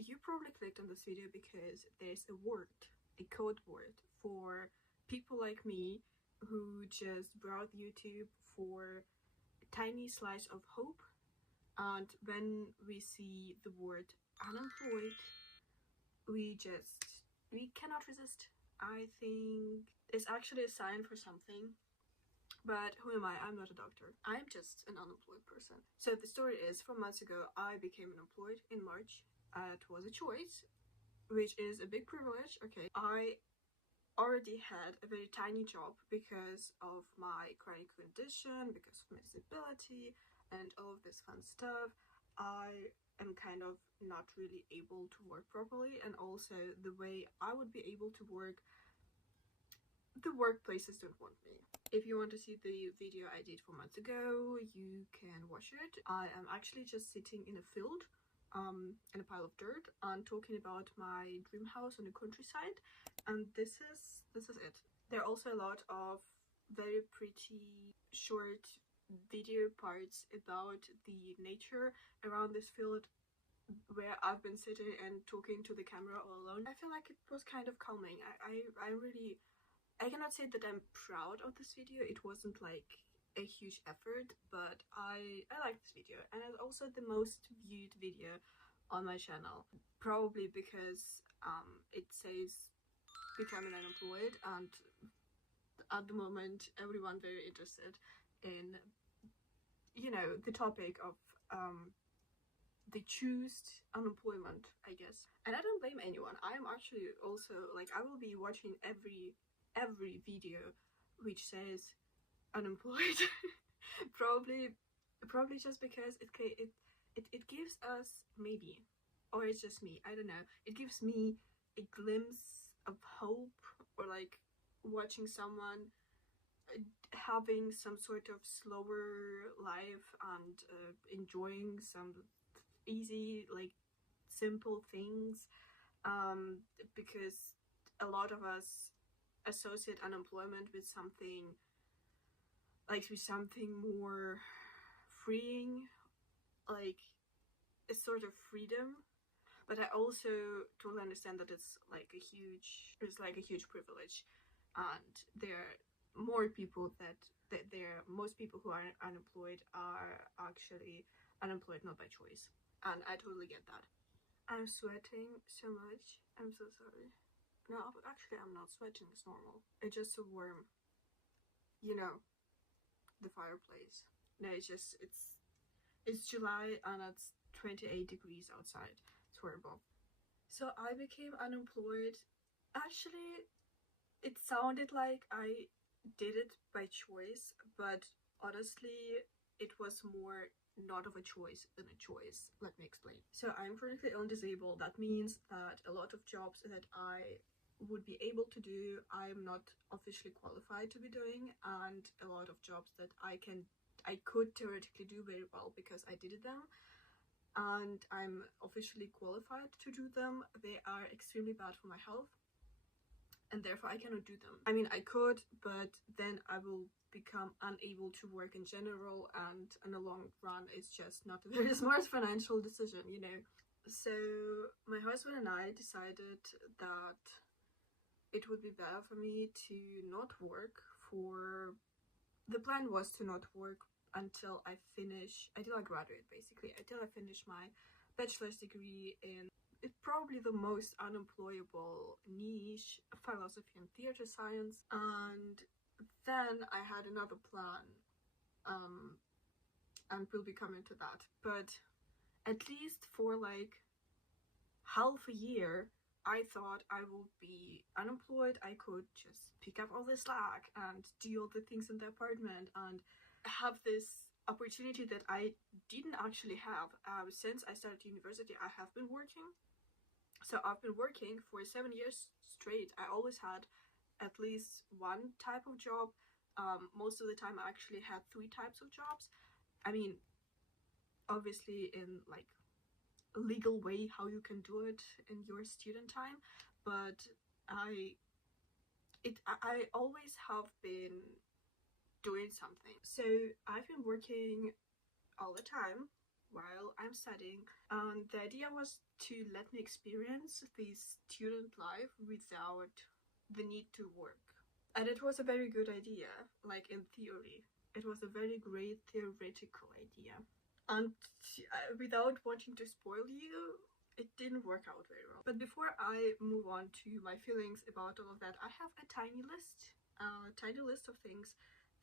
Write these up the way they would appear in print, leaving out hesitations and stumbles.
You probably clicked on this video because there's a word, a code word for people like me who just browse YouTube for a tiny slice of hope, and when we see the word unemployed, we cannot resist. I think it's actually a sign for something. But who am I? I'm not a doctor. I'm just an unemployed person. So the story is, 4 months ago, I became unemployed in March. It was a choice, which is a big privilege. Okay, I already had a very tiny job because of my chronic condition, because of my disability, and all of this fun stuff. I am kind of not really able to work properly, and also the way I would be able to work, the workplaces don't want me. If you want to see the video I did 4 months ago, you can watch it. I am actually just sitting in a field, in a pile of dirt, and talking about my dream house on the countryside, and this is it. There are also a lot of very pretty short video parts about the nature around this field, where I've been sitting and talking to the camera all alone. I feel like it was kind of calming. I cannot say that I'm proud of this video. It wasn't like a huge effort, but I like this video, and it's also the most viewed video on my channel, probably because it says becoming unemployed, and at the moment everyone very interested in, you know, the topic of they choose unemployment, I guess. And I don't blame anyone. I am actually also like, I will be watching every video which says unemployed. probably just because it gives us, maybe, or it's just me, I don't know, it gives me a glimpse of hope, or like watching someone having some sort of slower life and enjoying some easy, like, simple things, because a lot of us associate unemployment with something more freeing, like a sort of freedom. But I also totally understand that it's like a huge privilege, and there are more people most people who are unemployed are actually unemployed not by choice, and I totally get that. I'm sweating so much. I'm so sorry. No, actually I'm not sweating, it's normal. It's just so warm. You know, the fireplace. No, it's July and it's 28 degrees outside. It's horrible. So I became unemployed. Actually, it sounded like I did it by choice, but honestly, it was more not of a choice than a choice. Let me explain. So I'm chronically ill and disabled. That means that a lot of jobs that I would be able to do, I'm not officially qualified to be doing, and a lot of jobs that I could theoretically do very well because I did them and I'm officially qualified to do them, they are extremely bad for my health, and therefore I cannot do them. I mean, I could, but then I will become unable to work in general, and in the long run it's just not a very smart financial decision, you know. So my husband and I decided that it would be better for me to not work for... The plan was to not work until I graduate, basically, until I finish my bachelor's degree in probably the most unemployable niche, philosophy and theater science. And then I had another plan, and we'll be coming to that. But at least for like half a year, I thought I would be unemployed. I could just pick up all the slack and do all the things in the apartment and have this opportunity that I didn't actually have. Since I started university, I have been working. So I've been working for 7 years straight. I always had at least one type of job. Most of the time I actually had 3 types of jobs. I mean, obviously in like a legal way how you can do it in your student time, but I always have been doing something. So I've been working all the time, while I'm studying. The idea was to let me experience the student life without the need to work. And it was a very good idea, like in theory. It was a very great theoretical idea. And without wanting to spoil you, it didn't work out very well. But before I move on to my feelings about all of that, I have a tiny list of things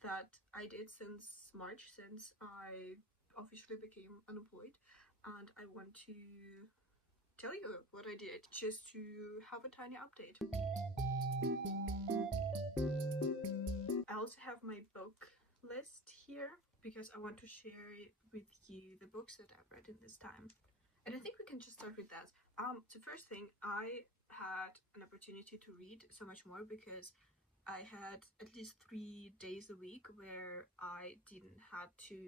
that I did since March, since I officially became unemployed, and I want to tell you what I did, just to have a tiny update. I also have my book list here because I want to share with you the books that I've read in this time. And I think we can just start with that. The first thing, I had an opportunity to read so much more because I had at least 3 days a week where I didn't have to,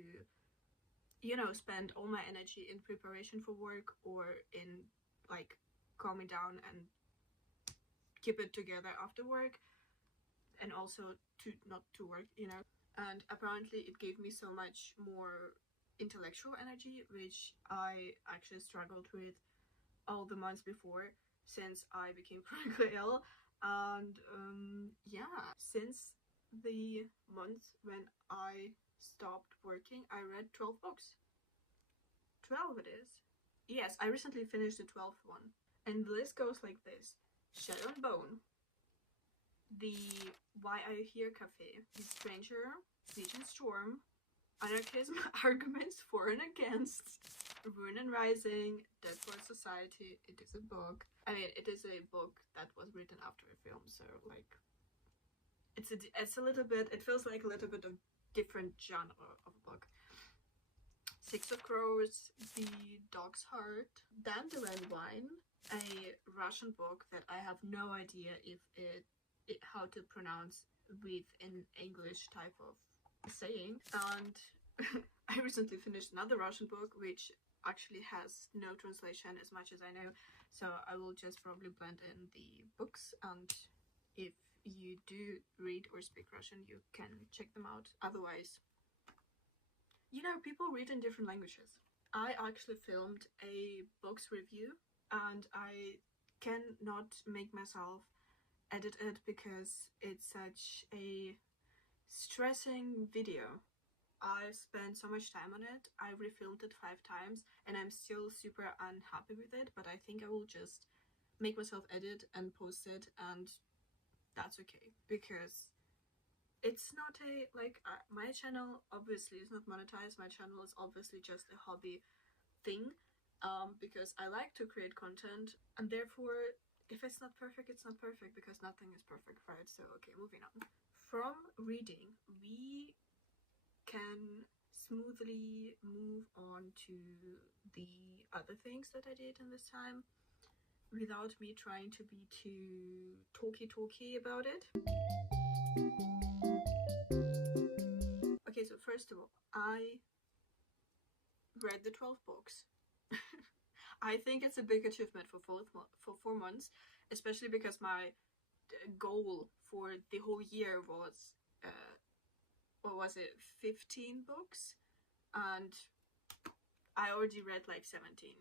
you know, spend all my energy in preparation for work or in like calming down and keep it together after work, and also to not to work, you know. And apparently it gave me so much more intellectual energy, which I actually struggled with all the months before, since I became chronically ill. And yeah, since the month when I stopped working, I read 12 books. 12 it is. Yes, I recently finished the 12th one. And the list goes like this: Shadow and Bone, the Why Are You Here Cafe, The Stranger, Legion Storm, Anarchism, Arguments For and Against, Ruin and Rising, Desperate Society. It is a book. I mean, it is a book that was written after a film, so like it's a little bit, it feels like a little bit of different genre of a book. Six of Crows, The Dog's Heart, Dandelion Wine, a Russian book that I have no idea if it how to pronounce with an English type of saying. And I recently finished another Russian book which actually has no translation as much as I know, so I will just probably blend in the books, and if you do read or speak Russian you can check them out. Otherwise, you know, people read in different languages. I actually filmed a books review and I cannot make myself edit it because it's such a stressing video. I spent so much time on it. I refilmed it 5 times and I'm still super unhappy with it, but I think I will just make myself edit and post it, and that's okay, because it's not a, like, my channel obviously is not monetized. My channel is obviously just a hobby thing, because I like to create content, and therefore if it's not perfect, it's not perfect, because nothing is perfect, right? So okay, moving on. From reading, we can smoothly move on to the other things that I did in this time without me trying to be too talky about it. Okay, so first of all, I read the 12 books. I think it's a big achievement for 4 months, especially because my goal for the whole year was, what was it, 15 books? And I already read like 17.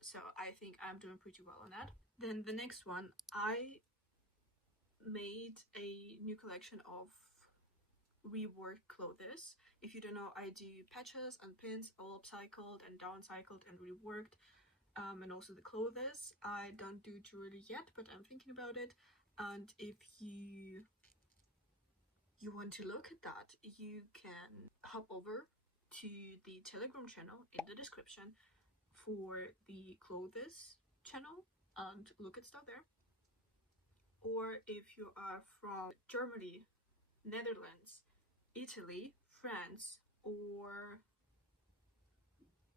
So I think I'm doing pretty well on that. Then the next one, I made a new collection of reworked clothes. If you don't know, I do patches and pins, all upcycled and downcycled and reworked, and also the clothes. I don't do jewelry yet, but I'm thinking about it. And if you want to look at that, you can hop over to the Telegram channel in the description for the clothes channel and look at stuff there. Or if you are from Germany, Netherlands, Italy, France, or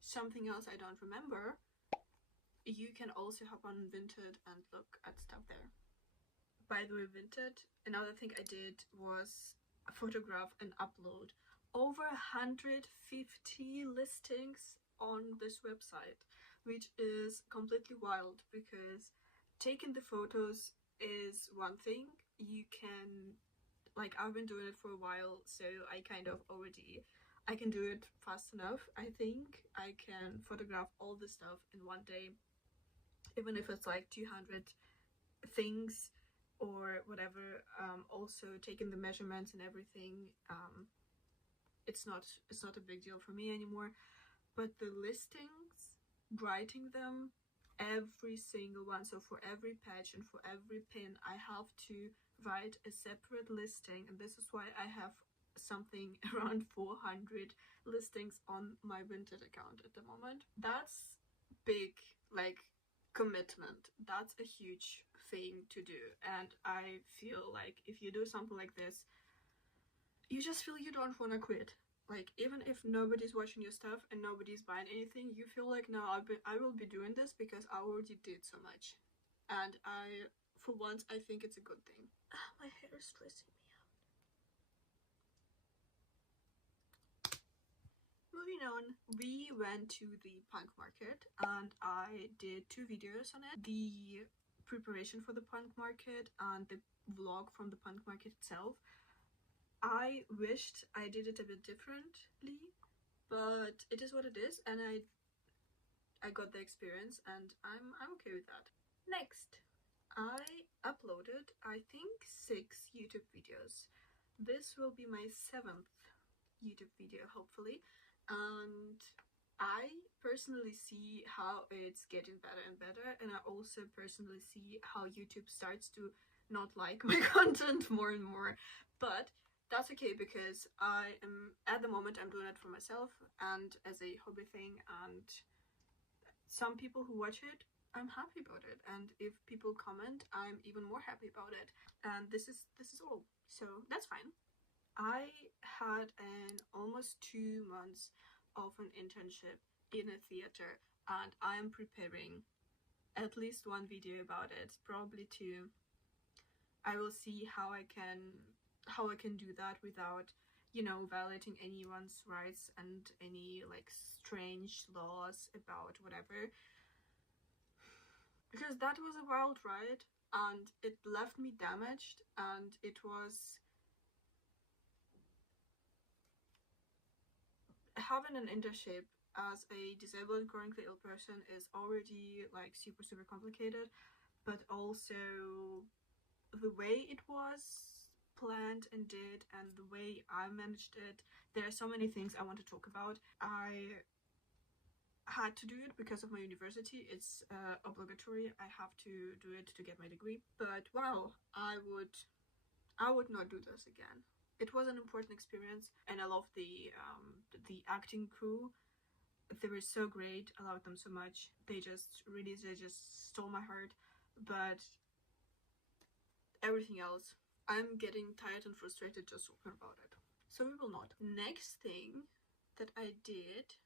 something else I don't remember, you can also hop on Vinted and look at stuff there. By the way, Vinted, another thing I did was photograph and upload over 150 listings on this website, which is completely wild, because taking the photos is one thing. You can, like, I've been doing it for a while, so I kind of already I can do it fast enough. I think I can photograph all the stuff in one day, even if it's like 200 things or whatever. Also taking the measurements and everything, it's not a big deal for me anymore. But the listings, writing them, every single one, so for every patch and for every pin I have to write a separate listing, and this is why I have something around 400 listings on my Vinted account at the moment. That's big, like, commitment. That's a huge thing to do, and I feel like if you do something like this, you just feel you don't want to quit. Like, even if nobody's watching your stuff and nobody's buying anything, you feel like, no, I will be doing this because I already did so much. And for once, I think it's a good thing. My hair is stressing me out. Moving on, we went to the punk market and I did 2 videos on it. The preparation for the punk market and the vlog from the punk market itself. I wished I did it a bit differently, but it is what it is, and I got the experience, and I'm okay with that. Next, I uploaded, I think, 6 YouTube videos. This will be my 7th YouTube video, hopefully, and I personally see how it's getting better and better, and I also personally see how YouTube starts to not like my content more and more, but that's okay because I am, at the moment, I'm doing it for myself and as a hobby thing, and some people who watch it, I'm happy about it, and if people comment, I'm even more happy about it, and this is all, so that's fine. I had an almost 2 months of an internship in a theater, and I am preparing at least 1 video about it, probably 2. I will see how I can do that without, you know, violating anyone's rights and any like strange laws about whatever, because that was a wild ride and it left me damaged, and it was, having an internship as a disabled and chronically ill person is already like super complicated, but also the way it was planned and did and the way I managed it, there are so many things I want to talk about. I had to do it because of my university. It's obligatory. I have to do it to get my degree, but wow, I would not do this again. It was an important experience, and I love the acting crew. They were so great. I loved them so much. They just stole my heart, but everything else, I'm getting tired and frustrated just talking about it, so we will not. Next thing that I did,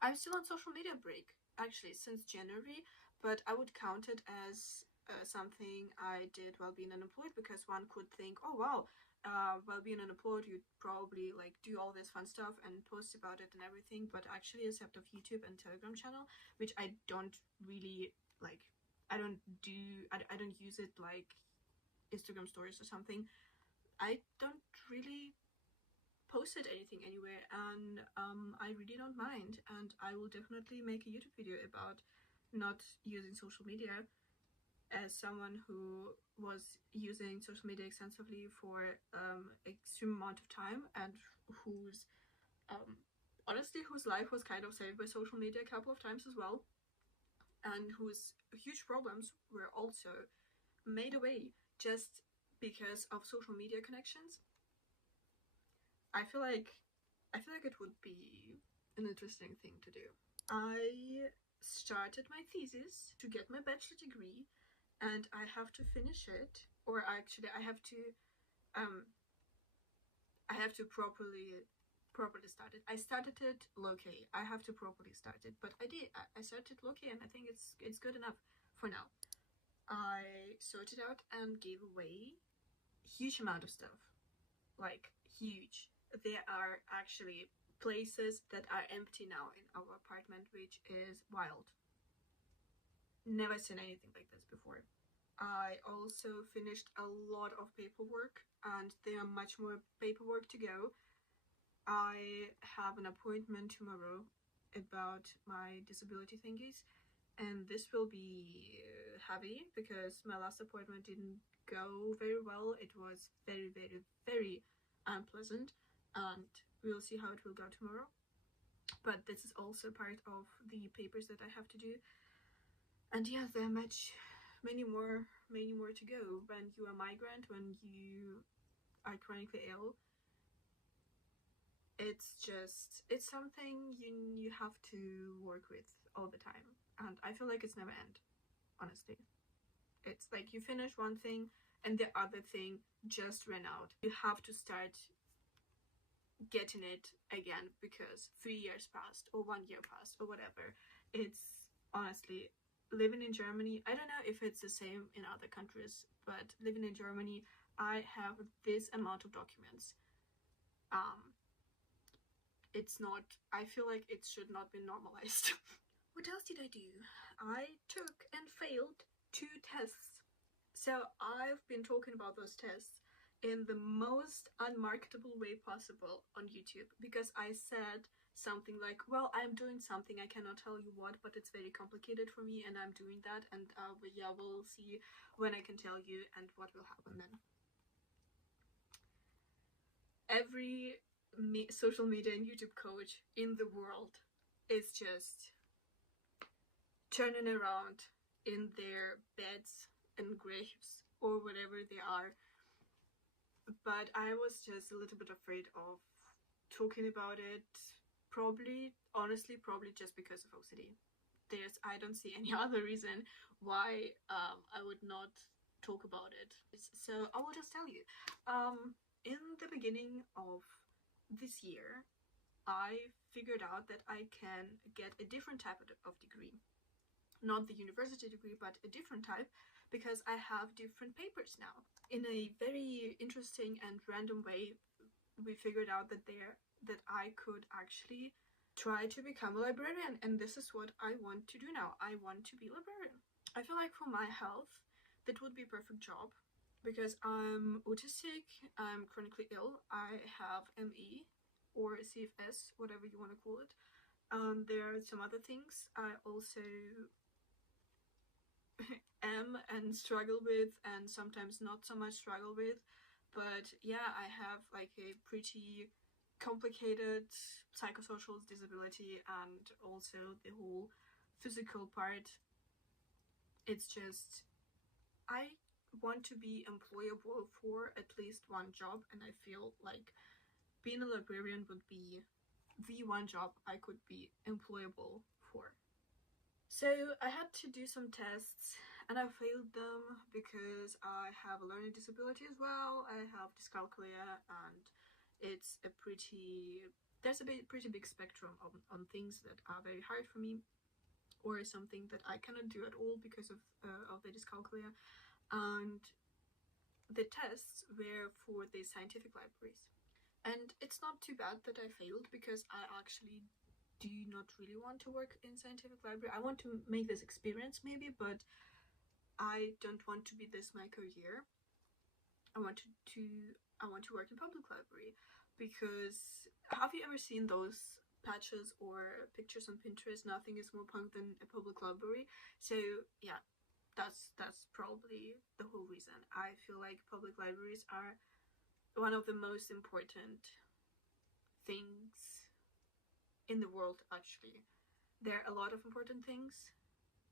I'm still on social media break actually since January, but I would count it as something I did while being unemployed, because one could think, oh wow, while being unemployed you'd probably like do all this fun stuff and post about it and everything, but actually, except of YouTube and Telegram channel, which I don't really like, I don't use it like Instagram stories or something, I don't really posted anything anywhere, and I really don't mind, and I will definitely make a YouTube video about not using social media, as someone who was using social media extensively for extreme amount of time, and whose honestly whose life was kind of saved by social media a couple of times as well, and whose huge problems were also made away just because of social media connections. I feel like it would be an interesting thing to do. I started my thesis to get my bachelor degree, and I have to finish it, or actually I have to properly start it. I started it low-key. I have to properly start it, but I did. I started low-key, and I think it's good enough for now. I sorted out and gave away huge amount of stuff, like huge. There are actually places that are empty now in our apartment, which is wild. Never seen anything like this before. I also finished a lot of paperwork, and there are much more paperwork to go. I have an appointment tomorrow about my disability thingies, and this will be heavy because my last appointment didn't go very well. It was very, very, very unpleasant, and we'll see how it will go tomorrow. But this is also part of the papers that I have to do. And yeah, there are many more to go. When you are a migrant, when you are chronically ill, it's something you have to work with all the time, and I feel like it's never end, honestly. It's like you finish one thing and the other thing just ran out. You have to start getting it again because 3 years passed or 1 year passed or whatever. It's honestly, living in Germany, I don't know if it's the same in other countries, but living in Germany, I have this amount of documents. It's not, I feel like it should not be normalized. What else did I do? I took and failed 2 tests. So I've been talking about those tests in the most unmarketable way possible on YouTube, because I said something like, well, I'm doing something, I cannot tell you what, but it's very complicated for me and I'm doing that, and yeah, we'll see when I can tell you and what will happen then. Every social media and YouTube coach in the world is just turning around in their beds and graves or whatever they are. But I was just a little bit afraid of talking about it, honestly, probably just because of OCD. I don't see any other reason why I would not talk about it. So I will just tell you. In the beginning of this year, I figured out that I can get a different type of degree. Not the university degree, but a different type, because I have different papers now. In a very interesting and random way, we figured out that I could actually try to become a librarian, and this is what I want to do now. I want to be a librarian. I feel like for my health, that would be a perfect job, because I'm autistic, I'm chronically ill, I have ME or CFS, whatever you want to call it. There are some other things I also am and struggle with, and sometimes not so much struggle with. But yeah, I have like a pretty complicated psychosocial disability, and also the whole physical part. It's just, I want to be employable for at least one job, and I feel like being a librarian would be the one job I could be employable for. So I had to do some tests and I failed them because I have a learning disability as well. I have dyscalculia, and it's a pretty big spectrum on things that are very hard for me, or something that I cannot do at all because of the dyscalculia. And the tests were for the scientific libraries, and it's not too bad that I failed, because I actually do not really want to work in scientific library. I want to make this experience maybe, but I don't want to be this my career. I want to work in public library, because have you ever seen those patches or pictures on Pinterest? Nothing is more punk than a public library. So yeah, that's probably the whole reason. I feel like public libraries are one of the most important things in the world, actually. There are a lot of important things,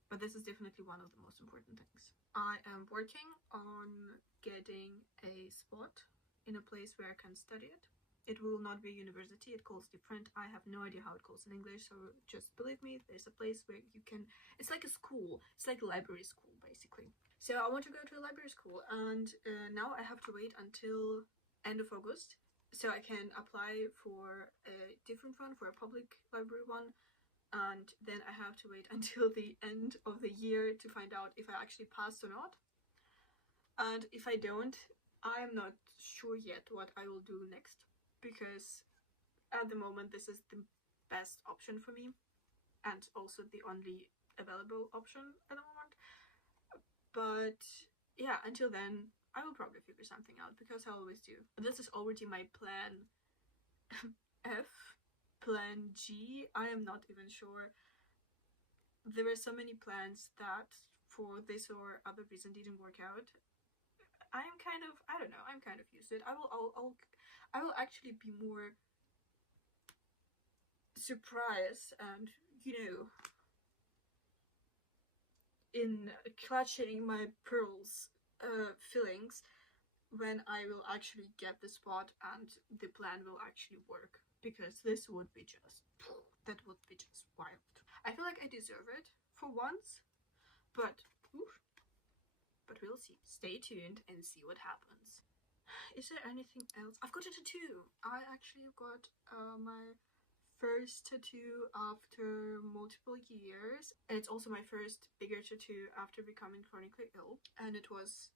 but this is definitely one of the most important things. I am working on getting a spot in a place where I can study it. It will not be a university, it calls different. I have no idea how it calls in English, so just believe me, there's a place where you can, it's like a school, it's like a library school basically. So I want to go to a library school, and now I have to wait until end of August so I can apply for a different one, for a public library one, and then I have to wait until the end of the year to find out if I actually passed or not. And if I don't, I'm not sure yet what I will do next, because at the moment this is the best option for me, and also the only available option at the moment. But yeah, until then I will probably figure something out, because I always do. This is already my plan F, plan G. I am not even sure. There were so many plans that for this or other reason didn't work out. I'm kind of, I don't know, I'm kind of used to it. I will actually be more surprised and, you know, in clutching my pearls feelings when I will actually get the spot and the plan will actually work, because this would be just, that would be just wild. I feel like I deserve it for once, but we'll see. Stay tuned and see what happens. Is there anything else? I've got a tattoo. I actually got my first tattoo after multiple years, and it's also my first bigger tattoo after becoming chronically ill, and it was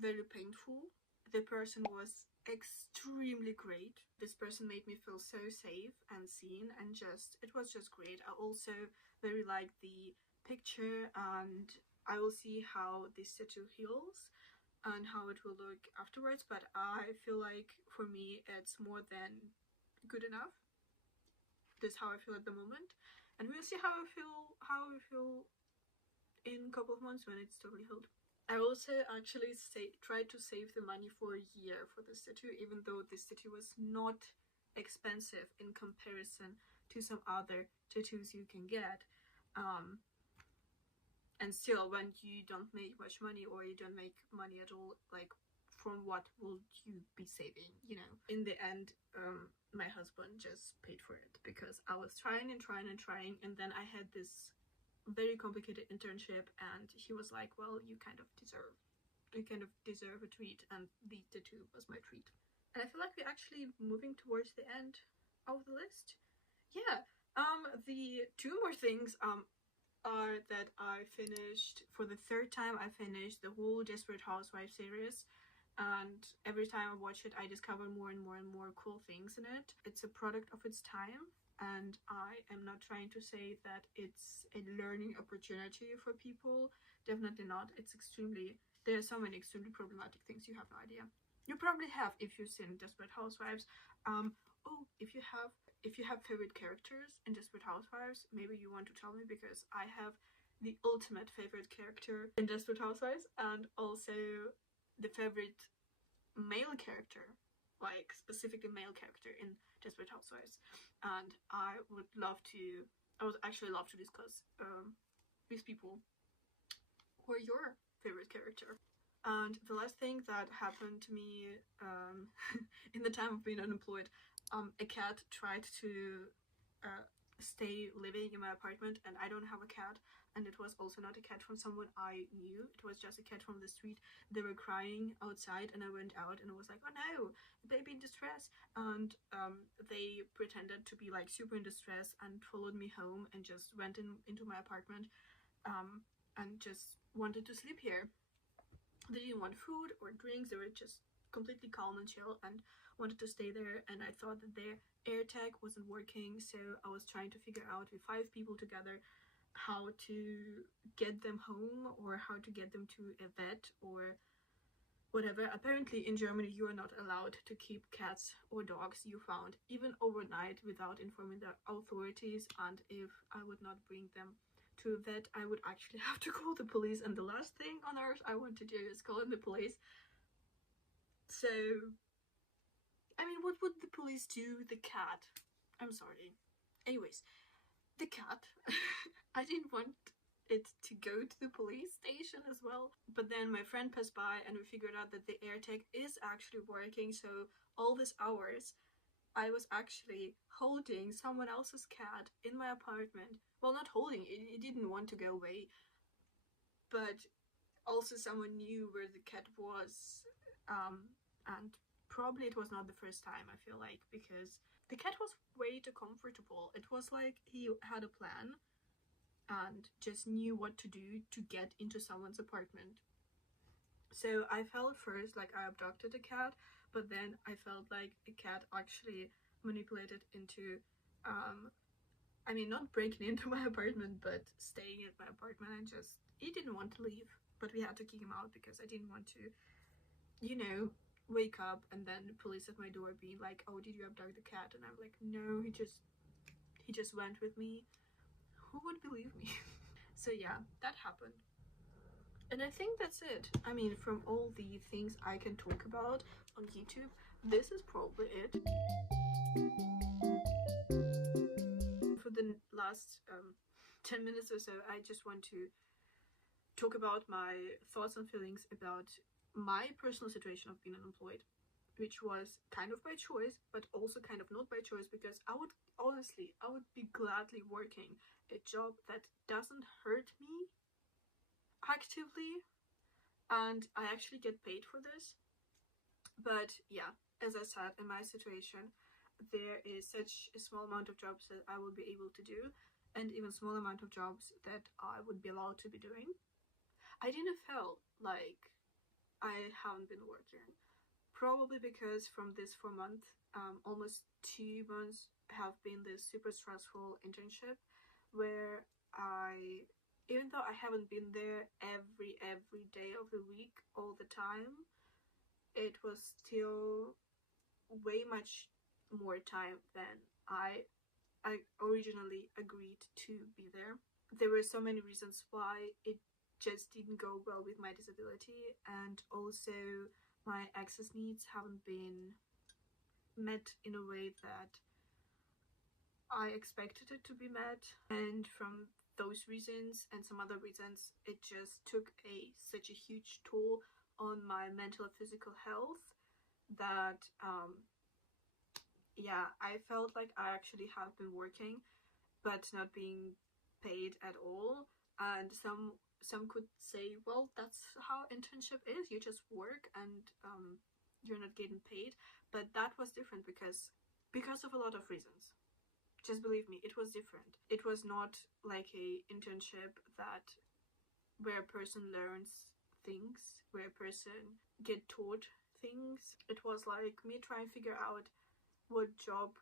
very painful. The person was extremely great. This person made me feel so safe and seen, and it was just great. I also very like the picture, and I will see how this tattoo heals and how it will look afterwards, but I feel like for me it's more than good enough. This is how I feel at the moment, and we'll see how I feel in a couple of months when it's totally healed. I also actually tried to save the money for a year for this tattoo, even though this tattoo was not expensive in comparison to some other tattoos you can get. And still, when you don't make much money, or you don't make money at all, like, from what will you be saving, you know? In the end, my husband just paid for it, because I was trying, and then I had this very complicated internship, and he was like, well, you kind of deserve a treat, and the tattoo was my treat. And I feel like we're actually moving towards the end of the list. Yeah, the two more things are that I finished, for the third time, I finished the whole Desperate Housewifes series, and every time I watch it I discover more and more cool things in it. It's a product of its time, and I am not trying to say that it's a learning opportunity for people. Definitely not. There are so many extremely problematic things you have no idea. You probably have if you've seen Desperate Housewives. If you have favorite characters in Desperate Housewives, maybe you want to tell me, because I have the ultimate favorite character in Desperate Housewives, and also the favorite male character, like specifically male character in Desperate Housewives, and I would actually love to discuss with people who are your favorite character. And the last thing that happened to me in the time of being unemployed, a cat tried to stay living in my apartment, and I don't have a cat, and it was also not a cat from someone I knew. It was just a cat from the street. They were crying outside, and I went out and I was like, oh no, baby in distress. And they pretended to be like super in distress and followed me home and just went into my apartment and just wanted to sleep here. They didn't want food or drinks. They were just completely calm and chill and wanted to stay there, and I thought that their air tag wasn't working, so I was trying to figure out with 5 people together how to get them home, or how to get them to a vet or whatever. Apparently in Germany you are not allowed to keep cats or dogs you found even overnight without informing the authorities, and if I would not bring them to a vet I would actually have to call the police, and the last thing on earth I want to do is call in the police. So I mean, what would the police do with the cat? I'm sorry. Anyways, the cat, I didn't want it to go to the police station as well. But then my friend passed by and we figured out that the AirTag is actually working. So all these hours, I was actually holding someone else's cat in my apartment. Well, not holding it, it didn't want to go away. But also someone knew where the cat was. And probably it was not the first time, I feel like, because the cat was way too comfortable. It was like he had a plan and just knew what to do to get into someone's apartment. So I felt first like I abducted a cat, but then I felt like a cat actually manipulated into I mean, not breaking into my apartment, but staying at my apartment, and he didn't want to leave, but we had to kick him out because I didn't want to, you know, wake up and then the police at my door being like, oh, did you abduct the cat? And I'm like, no, he just went with me. Who would believe me? So yeah, that happened. And I think that's it. I mean, from all the things I can talk about on YouTube, this is probably it. For the last 10 minutes or so, I just want to talk about my thoughts and feelings about my personal situation of being unemployed, which was kind of by choice, but also kind of not by choice, because I would be gladly working a job that doesn't hurt me actively and I actually get paid for this. But yeah, as I said, in my situation, there is such a small amount of jobs that I will be able to do, and even small amount of jobs that I would be allowed to be doing. I didn't feel like I haven't been working, probably because from this 4 month, almost 2 months have been this super stressful internship where even though I haven't been there every day of the week all the time, it was still way much more time than I originally agreed to be there. There were so many reasons why it just didn't go well with my disability, and also my access needs haven't been met in a way that I expected it to be met. And from those reasons and some other reasons, it just took such a huge toll on my mental and physical health that yeah, I felt like I actually have been working but not being paid at all. And some could say, well, that's how internship is, you just work and you're not getting paid. But that was different because of a lot of reasons. Just believe me, it was different. It was not like a internship where a person learns things, where a person get taught things. It was like me trying to figure out what job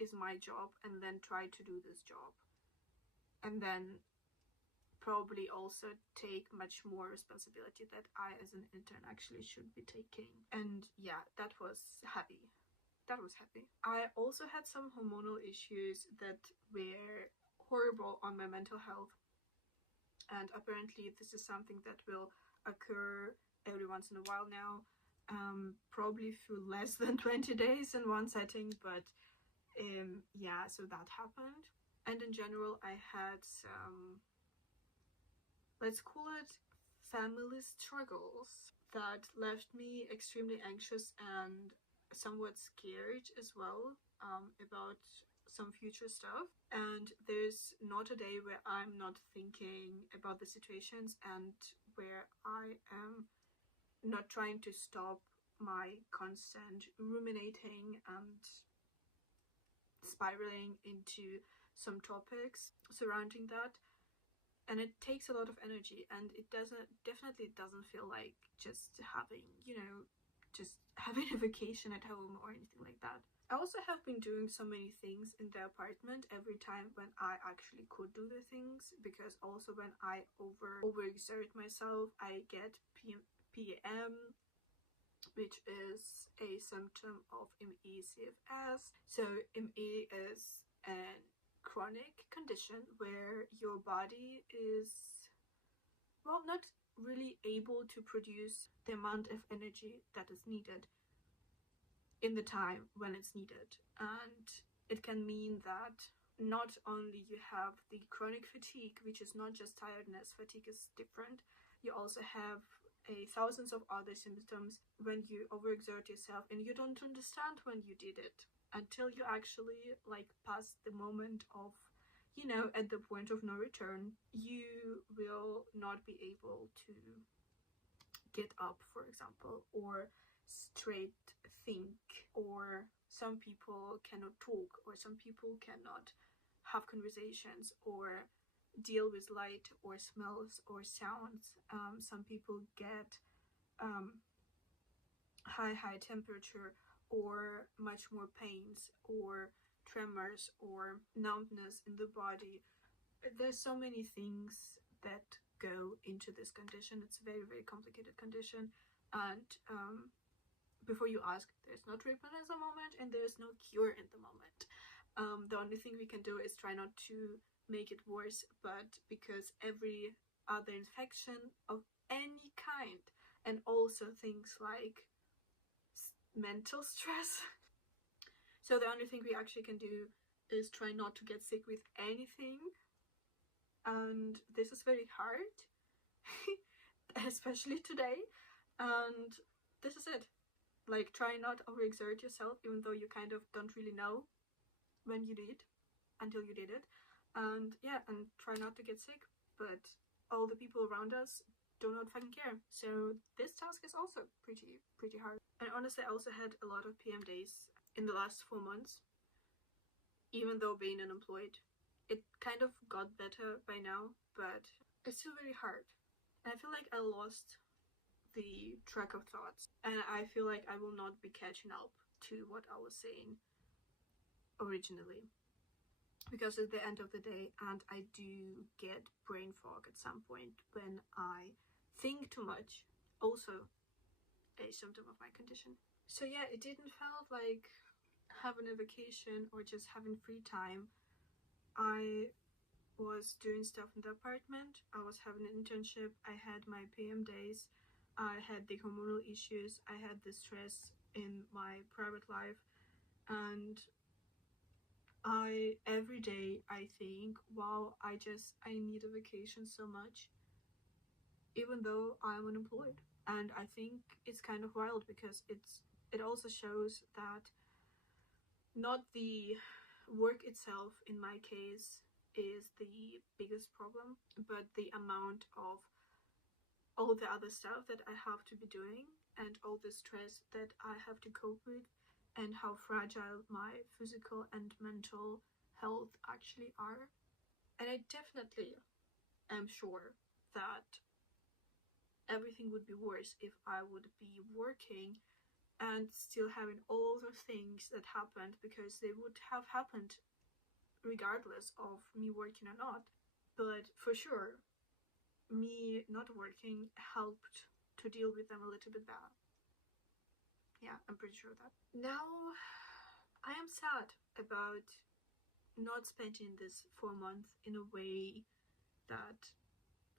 is my job and then try to do this job, and then probably also take much more responsibility that I as an intern actually should be taking. And yeah, that was heavy. I also had some hormonal issues that were horrible on my mental health, and apparently this is something that will occur every once in a while now, probably through less than 20 days in one setting, but yeah, so that happened. And in general, I had some, let's call it, family struggles that left me extremely anxious and somewhat scared as well, about some future stuff. And there's not a day where I'm not thinking about the situations and where I am not trying to stop my constant ruminating and spiraling into some topics surrounding that. And it takes a lot of energy, and it definitely doesn't feel like just having, just having a vacation at home or anything like that. I also have been doing so many things in the apartment every time when I actually could do the things, because also when I overexert myself, I get PAM, which is a symptom of ME/CFS. So ME is an chronic condition where your body is, well, not really able to produce the amount of energy that is needed in the time when it's needed. And it can mean that not only you have the chronic fatigue, which is not just tiredness, fatigue is different, you also have thousands of other symptoms when you overexert yourself and you don't understand when you did it until you actually pass the moment of, at the point of no return. You will not be able to get up, for example, or straight think, or some people cannot talk, or some people cannot have conversations or deal with light or smells or sounds. Some people get high temperature or much more pains or tremors or numbness in the body. There's so many things that go into this condition. It's a very, very complicated condition, and before you ask, there's no treatment at the moment and there's no cure at the moment. The only thing we can do is try not to make it worse, but because every other infection of any kind, and also things like mental stress. So the only thing we actually can do is try not to get sick with anything, and this is very hard, especially today, and this is it. Like, try not overexert yourself, even though you kind of don't really know when you did, until you did it. And yeah, and try not to get sick, but all the people around us do not fucking care. So this task is also pretty hard. And honestly, I also had a lot of PM days in the last 4 months, even though being unemployed. It kind of got better by now, but it's still very hard. And I feel like I lost the track of thoughts, and I feel like I will not be catching up to what I was saying originally, because at the end of the day, and I do get brain fog at some point when I think too much, also a symptom of my condition. So yeah, it didn't feel like having a vacation or just having free time. I was doing stuff in the apartment, I was having an internship, I had my PM days, I had the hormonal issues, I had the stress in my private life, and every day I think, wow, I need a vacation so much, even though I'm unemployed. And I think it's kind of wild, because it also shows that not the work itself, in my case, is the biggest problem, but the amount of all the other stuff that I have to be doing, and all the stress that I have to cope with, and how fragile my physical and mental health actually are. And I definitely am sure that everything would be worse if I would be working and still having all the things that happened, because they would have happened regardless of me working or not. But for sure, me not working helped to deal with them a little bit better. Yeah, I'm pretty sure of that. Now, I am sad about not spending this 4 months in a way that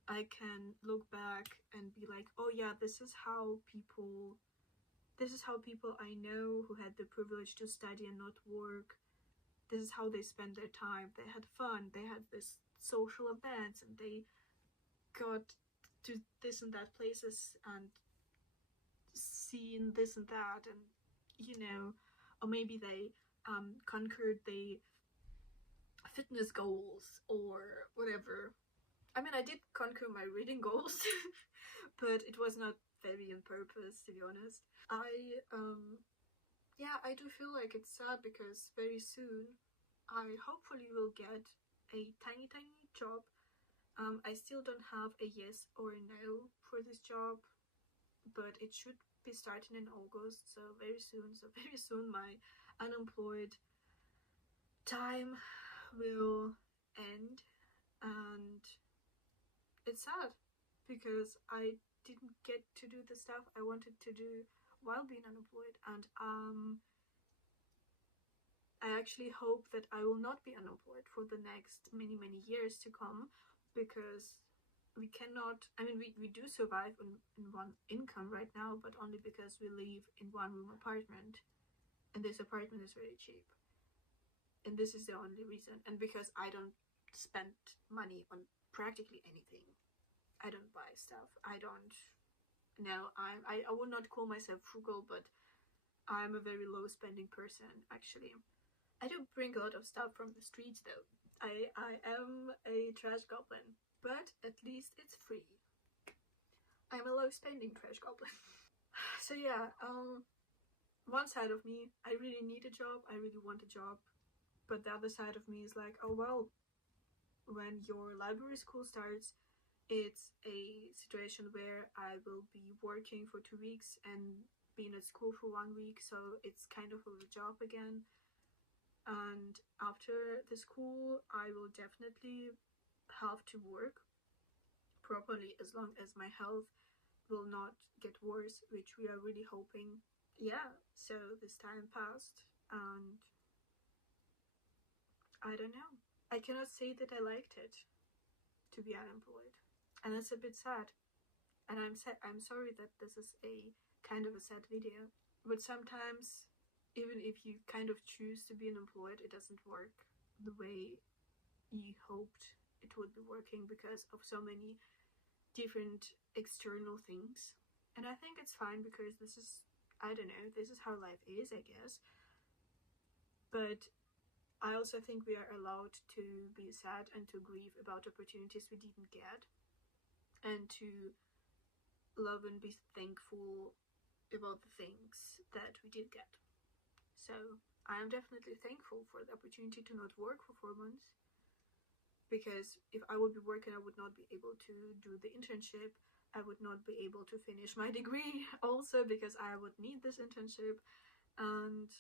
I can look back and be like, oh yeah, this is how people I know who had the privilege to study and not work, this is how they spend their time. They had fun, they had this social events, and they got to this and that places and seen this and that, and or maybe they conquered the fitness goals or whatever. I mean, I did conquer my reading goals, but it was not very on purpose, to be honest. I do feel like it's sad, because very soon I hopefully will get a tiny job. I still don't have a yes or a no for this job, but it should be starting in August, so very soon my unemployed time will end. And it's sad, because I didn't get to do the stuff I wanted to do while being unemployed, and I actually hope that I will not be unemployed for the next many years to come, because we cannot, I mean, we do survive in one income right now, but only because we live in one room apartment, and this apartment is very cheap, and this is the only reason. And because I don't spend money on practically anything, I don't buy stuff, I would not call myself frugal, but I'm a very low spending person, actually. I do bring a lot of stuff from the streets though. I am a trash goblin, but at least it's free. I'm a low spending trash goblin. So yeah, one side of me, I really need a job, I really want a job, but the other side of me is like, oh well, when your library school starts, it's a situation where I will be working for 2 weeks and being at school for 1 week, so it's kind of a job again. And after the school, I will definitely have to work properly, as long as my health will not get worse, which we are really hoping yeah, so this time passed, and I don't know. I cannot say that I liked it, to be unemployed. And it's a bit sad. And I'm sorry that this is a kind of a sad video. But sometimes, even if you kind of choose to be unemployed, it doesn't work the way you hoped it would be working because of so many different external things. And I think it's fine because this is, I don't know, this is how life is, I guess. But I also think we are allowed to be sad and to grieve about opportunities we didn't get, and to love and be thankful about the things that we did get. So I am definitely thankful for the opportunity to not work for 4 months, because if I would be working, I would not be able to do the internship. I would not be able to finish my degree also because I would need this internship. And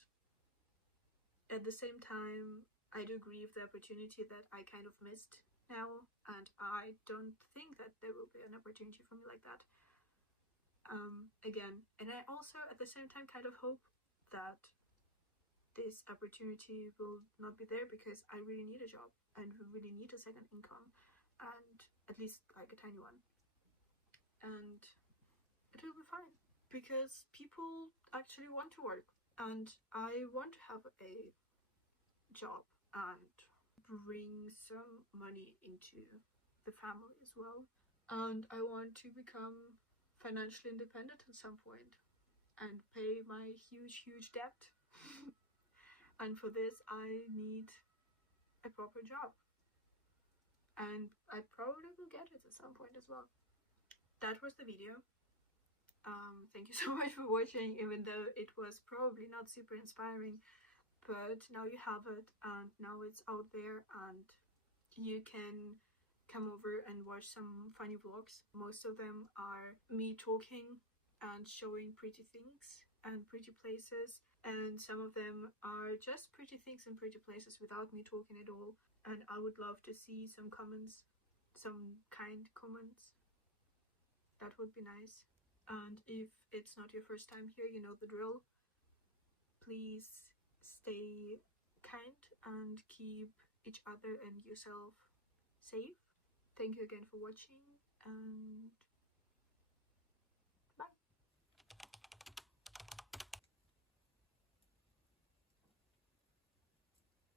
at the same time, I do grieve the opportunity that I kind of missed now, and I don't think that there will be an opportunity for me like that again. And I also at the same time kind of hope that this opportunity will not be there, because I really need a job and we really need a second income, and at least like a tiny one, and it will be fine because people actually want to work, and I want to have a job and bring some money into the family as well, and I want to become financially independent at some point and pay my huge debt. And for this I need a proper job, and I probably will get it at some point as well. That was the video. Thank you so much for watching, even though it was probably not super inspiring, but now you have it, and now it's out there, and you can come over and watch some funny vlogs. Most of them are me talking and showing pretty things and pretty places, and some of them are just pretty things and pretty places without me talking at all. And I would love to see some comments, some kind comments. That would be nice. And if it's not your first time here, you know the drill. Please stay kind and keep each other and yourself safe. Thank you again for watching, and